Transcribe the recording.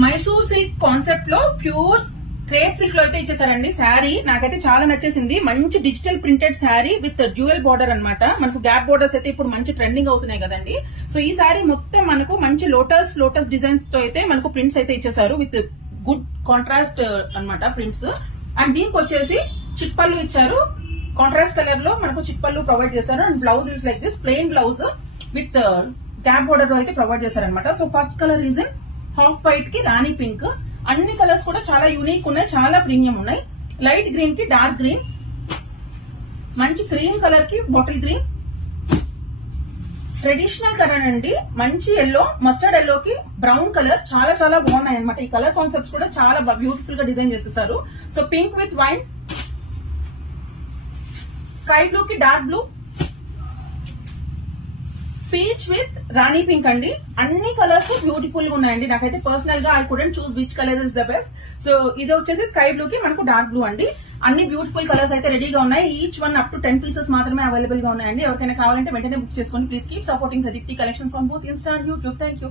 Mysore silk concept లో pure crepe silk లో అయితే ఇచ్చేసారండి శారీ. నాకైతే చాలా నచ్చేసింది. మంచి digital printed sari with dual border అన్నమాట. మనకు గ్యాప్ బార్డర్స్ అయితే ఇప్పుడు మంచి ట్రెండింగ్ అవుతున్నాయి కదండి. సో ఈ శారీ మొత్తం మనకు మంచి లోటస్ డిజైన్స్ తో అయితే మనకు ప్రింట్స్ అయితే ఇచ్చేసారు విత్ గుడ్ కాంట్రాస్ట్ అన్నమాట ప్రింట్స్. అండ్ దీనికి వచ్చేసి చిట్పల్లు ఇచ్చారు. కాంట్రాస్ట్ కలర్ లో మనకు చిట్పల్లు ప్రొవైడ్ చేశారు. And blouse is like this plain blouse with gap border లో అయితే ప్రొవైడ్ చేశారనమాట. So first colour is in half white కి రాణి పింక్. అన్ని కలర్స్ కూడా చాలా యూనిక్ ఉన్నాయి, చాలా ప్రీమియం ఉన్నాయి. లైట్ గ్రీన్ కి డార్క్ గ్రీన్, మంచి క్రీమ్ కలర్ కి బాటిల్ గ్రీన్, ట్రెడిషనల్ కలర్ అండి మంచి ఎల్లో, మస్టర్డ్ ఎల్లో కి బ్రౌన్ కలర్. చాలా చాలా బాగున్నాయి అనమాట. ఈ కలర్ కాన్సెప్ట్స్ కూడా చాలా బ్యూటిఫుల్ గా డిజైన్ చేసేసారు. So pink with wine, sky blue కి డార్క్ బ్లూ, పీచ్ విత్ రాణి పింక్ అండి. అన్ని కలర్స్ బ్యూటిఫుల్ గా ఉన్నాయండి. నాకైతే పర్సనల్ గా I couldn't choose which colour is the best. So ఇది వచ్చేసి స్కై బ్లూ కి మనకు డార్క్ బ్లూ అండి. అన్ని బ్యూటిఫుల్ కలర్స్ అయితే రెడీగా ఉన్నాయి. Each one up to 10 pieces మాత్రమే అవైలబుల్ గా ఉన్నాయండి. ఎవరికైనా కావాలంటే వెంటనే బుక్ చేసుకోండి. Please keep supporting Pradeepti collections on both Insta and YouTube. Thank you.